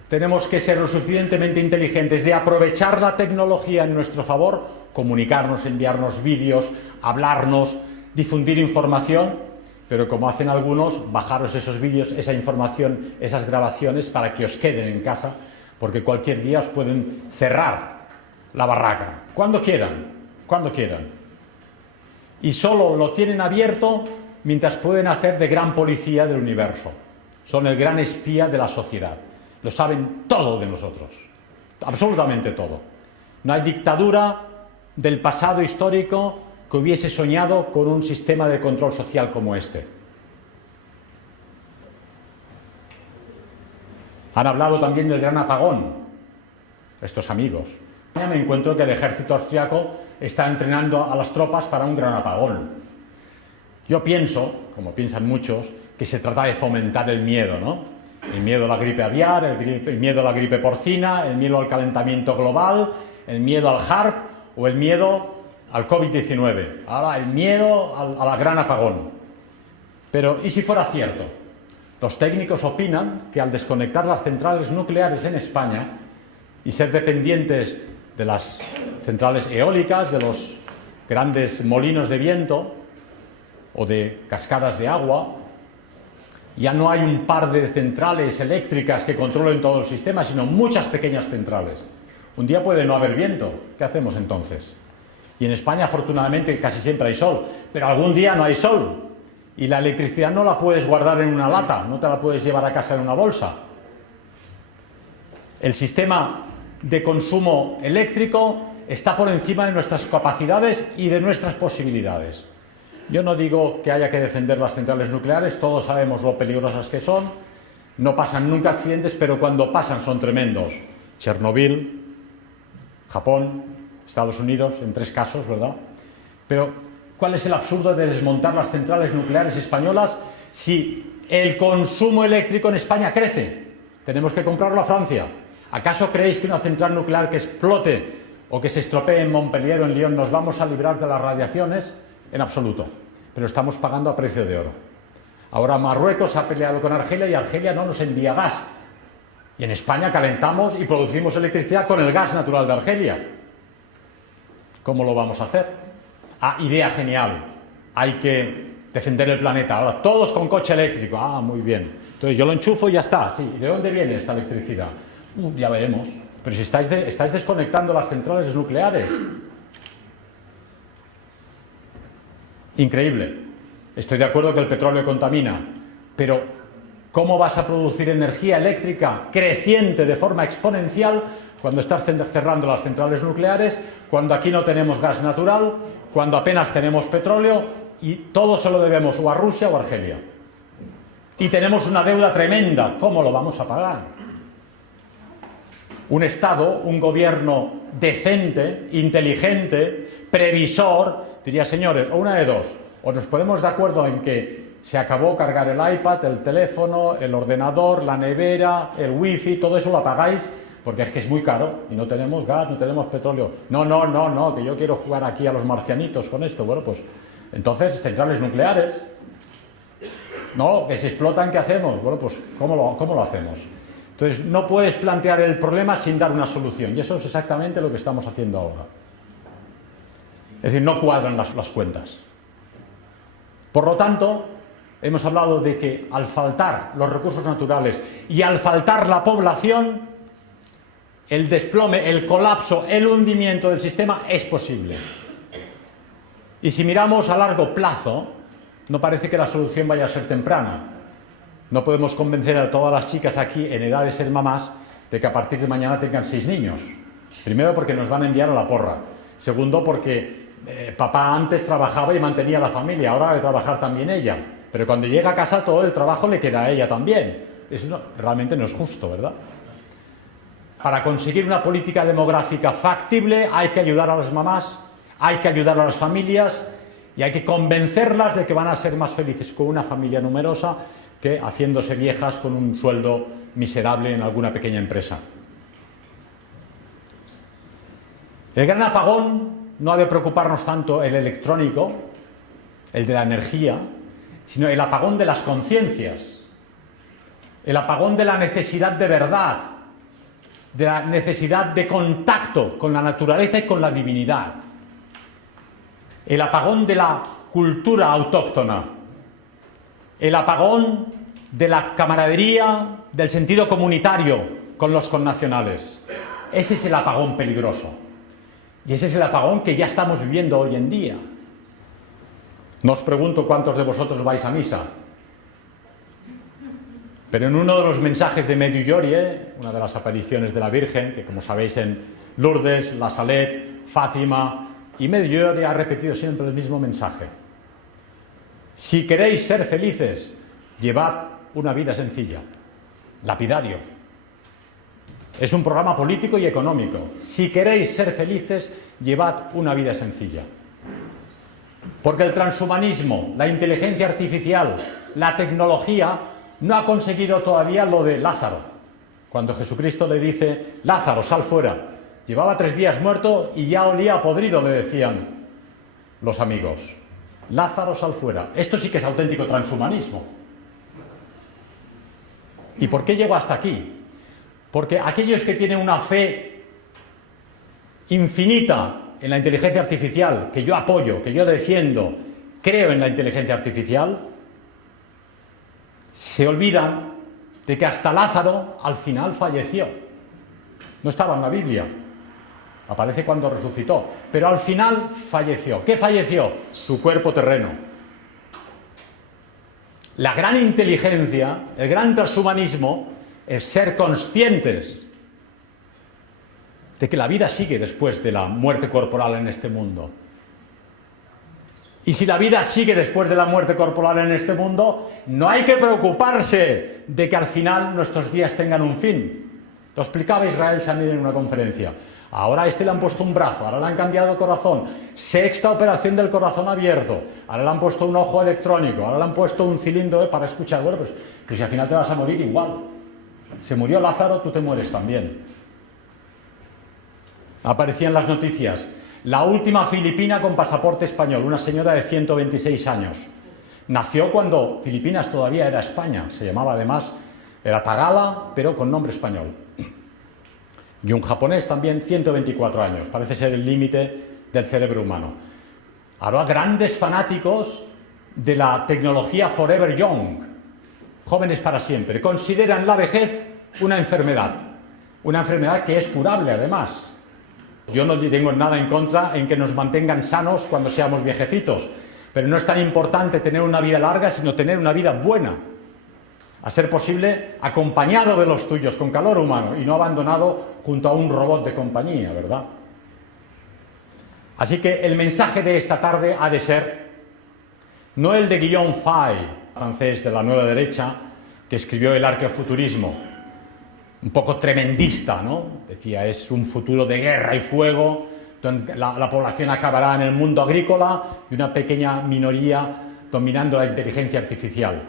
tenemos que ser lo suficientemente inteligentes de aprovechar la tecnología en nuestro favor, comunicarnos, enviarnos vídeos, hablarnos, difundir información, pero como hacen algunos, bajaros esos vídeos, esa información, esas grabaciones para que os queden en casa, porque cualquier día os pueden cerrar la barraca, cuando quieran, cuando quieran. Y solo lo tienen abierto mientras pueden hacer de gran policía del universo. Son el gran espía de la sociedad. Lo saben todo de nosotros, absolutamente todo. No hay dictadura del pasado histórico que hubiese soñado con un sistema de control social como este. Han hablado también del gran apagón, estos amigos. Me encuentro que el ejército austriaco está entrenando a las tropas para un gran apagón. Yo pienso, como piensan muchos, que se trata de fomentar el miedo, ¿no? El miedo a la gripe aviar, el miedo a la gripe porcina, el miedo al calentamiento global, el miedo al HARP o el miedo al COVID-19. Ahora, el miedo a la gran apagón. Pero, ¿y si fuera cierto? Los técnicos opinan que al desconectar las centrales nucleares en España y ser dependientes de las centrales eólicas, de los grandes molinos de viento o de cascadas de agua, ya no hay un par de centrales eléctricas que controlen todo el sistema, sino muchas pequeñas centrales. Un día puede no haber viento. ¿Qué hacemos entonces? Y en España, afortunadamente, casi siempre hay sol, pero algún día no hay sol. Y la electricidad no la puedes guardar en una lata, no te la puedes llevar a casa en una bolsa. El sistema de consumo eléctrico está por encima de nuestras capacidades y de nuestras posibilidades. Yo no digo que haya que defender las centrales nucleares, todos sabemos lo peligrosas que son, no pasan nunca accidentes, pero cuando pasan son tremendos. Chernobyl, Japón, Estados Unidos, en 3 casos, ¿verdad? Pero, ¿cuál es el absurdo de desmontar las centrales nucleares españolas si el consumo eléctrico en España crece? Tenemos que comprarlo a Francia. ¿Acaso creéis que una central nuclear que explote o que se estropee en Montpellier o en Lyon nos vamos a librar de las radiaciones? En absoluto. Pero estamos pagando a precio de oro. Ahora Marruecos ha peleado con Argelia y Argelia no nos envía gas. Y en España calentamos y producimos electricidad con el gas natural de Argelia. ¿Cómo lo vamos a hacer? Ah, idea genial. Hay que defender el planeta. Ahora todos con coche eléctrico. Ah, muy bien. Entonces yo lo enchufo y ya está. Sí. ¿Y de dónde viene esta electricidad? Ya veremos. Pero si estáis desconectando las centrales nucleares. Increíble. Estoy de acuerdo que el petróleo contamina, pero ¿cómo vas a producir energía eléctrica creciente de forma exponencial cuando estás cerrando las centrales nucleares, cuando aquí no tenemos gas natural, cuando apenas tenemos petróleo y todo se lo debemos o a Rusia o a Argelia? Y tenemos una deuda tremenda. ¿Cómo lo vamos a pagar? Un Estado, un gobierno decente, inteligente, previsor, diría, señores, o una de dos, o nos ponemos de acuerdo en que se acabó cargar el iPad, el teléfono, el ordenador, la nevera, el wifi, todo eso lo apagáis, porque es que es muy caro y no tenemos gas, no tenemos petróleo. No, que yo quiero jugar aquí a los marcianitos con esto. Bueno, pues entonces centrales nucleares. No, que se explotan, ¿qué hacemos? Bueno, pues ¿cómo lo hacemos? Entonces no puedes plantear el problema sin dar una solución, y eso es exactamente lo que estamos haciendo ahora. Es decir, no cuadran las cuentas. Por lo tanto, hemos hablado de que al faltar los recursos naturales y al faltar la población, el desplome, el colapso, el hundimiento del sistema es posible. Y si miramos a largo plazo, no parece que la solución vaya a ser temprana. No podemos convencer a todas las chicas aquí en edad de ser mamás de que a partir de mañana tengan 6 niños. Primero porque nos van a enviar a la porra. Segundo porque papá antes trabajaba y mantenía la familia, ahora ha de trabajar también ella. Pero cuando llega a casa todo el trabajo le queda a ella también. Eso realmente no es justo, ¿verdad? Para conseguir una política demográfica factible hay que ayudar a las mamás, hay que ayudar a las familias y hay que convencerlas de que van a ser más felices con una familia numerosa que haciéndose viejas con un sueldo miserable en alguna pequeña empresa. El gran apagón no ha de preocuparnos tanto el electrónico, el de la energía, sino el apagón de las conciencias, el apagón de la necesidad de verdad, de la necesidad de contacto con la naturaleza y con la divinidad, el apagón de la cultura autóctona, el apagón de la camaradería, del sentido comunitario con los connacionales. Ese es el apagón peligroso. Y ese es el apagón que ya estamos viviendo hoy en día. No os pregunto cuántos de vosotros vais a misa, pero en uno de los mensajes de Medjugorje, una de las apariciones de la Virgen, que como sabéis en Lourdes, La Salet, Fátima y Medjugorje ha repetido siempre el mismo mensaje. Si queréis ser felices, llevad una vida sencilla, lapidario. Es un programa político y económico. Si queréis ser felices, llevad una vida sencilla. Porque el transhumanismo, la inteligencia artificial, la tecnología, no ha conseguido todavía lo de Lázaro. Cuando Jesucristo le dice, Lázaro, sal fuera. Llevaba 3 días muerto y ya olía a podrido, le decían los amigos. Lázaro, sal fuera. Esto sí que es auténtico transhumanismo. ¿Y por qué llego hasta aquí? Porque aquellos que tienen una fe infinita en la inteligencia artificial, que yo apoyo, que yo defiendo, creo en la inteligencia artificial, se olvidan de que hasta Lázaro al final falleció. No estaba en la Biblia, aparece cuando resucitó, pero al final falleció. ¿Qué falleció? Su cuerpo terreno. La gran inteligencia, el gran transhumanismo, es ser conscientes de que la vida sigue después de la muerte corporal en este mundo. Y si la vida sigue después de la muerte corporal en este mundo, no hay que preocuparse de que al final nuestros días tengan un fin. Lo explicaba Israel Shamir en una conferencia. Ahora a este le han puesto un brazo, ahora le han cambiado el corazón. Sexta operación del corazón abierto. Ahora le han puesto un ojo electrónico, ahora le han puesto un cilindro para escuchar. Bueno, pues si al final te vas a morir igual. Se murió Lázaro, tú te mueres también. Aparecían las noticias. La última filipina con pasaporte español, una señora de 126 años. Nació cuando Filipinas todavía era España. Se llamaba además, era Tagala, pero con nombre español. Y un japonés también, 124 años. Parece ser el límite del cerebro humano. Ahora grandes fanáticos de la tecnología Forever Young, jóvenes para siempre, consideran la vejez una enfermedad que es curable además. Yo no tengo nada en contra en que nos mantengan sanos cuando seamos viejecitos, pero no es tan importante tener una vida larga, sino tener una vida buena. A ser posible, acompañado de los tuyos, con calor humano, y no abandonado junto a un robot de compañía, ¿verdad? Así que el mensaje de esta tarde ha de ser, no el de Guillaume Fay, francés de la nueva derecha, que escribió el arqueofuturismo, un poco tremendista, ¿no? Decía, es un futuro de guerra y fuego, donde la población acabará en el mundo agrícola y una pequeña minoría dominando la inteligencia artificial.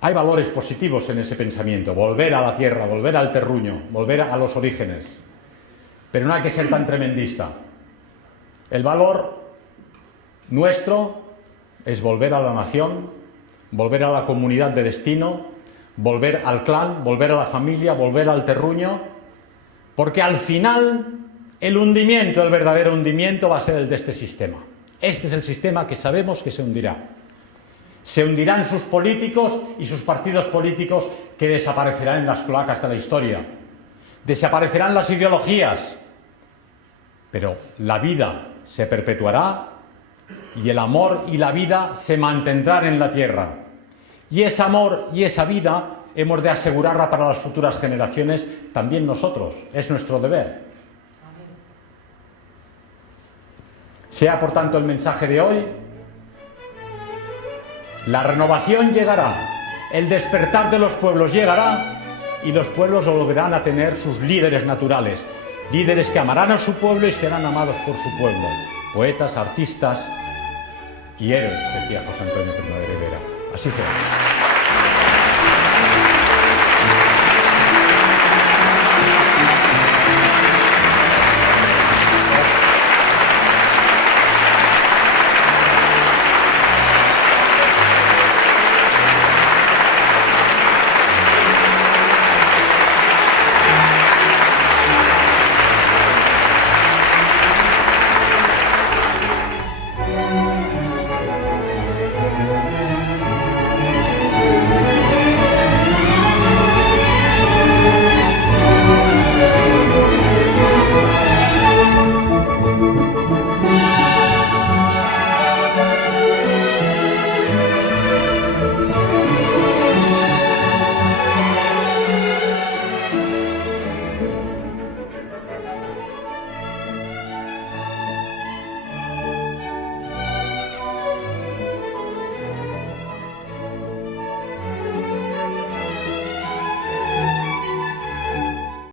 Hay valores positivos en ese pensamiento, volver a la tierra, volver al terruño, volver a los orígenes. Pero no hay que ser tan tremendista. El valor nuestro es volver a la nación, volver a la comunidad de destino, volver al clan, volver a la familia, volver al terruño, porque al final el hundimiento, el verdadero hundimiento va a ser el de este sistema. Este es el sistema que sabemos que se hundirá. Se hundirán sus políticos y sus partidos políticos que desaparecerán en las cloacas de la historia. Desaparecerán las ideologías, pero la vida se perpetuará y el amor y la vida se mantendrán en la tierra. Y ese amor y esa vida hemos de asegurarla para las futuras generaciones, también nosotros. Es nuestro deber. Sea por tanto el mensaje de hoy: la renovación llegará, el despertar de los pueblos llegará y los pueblos volverán a tener sus líderes naturales, líderes que amarán a su pueblo y serán amados por su pueblo, poetas, artistas y héroes, decía José Antonio Primo de Rivera. Así será.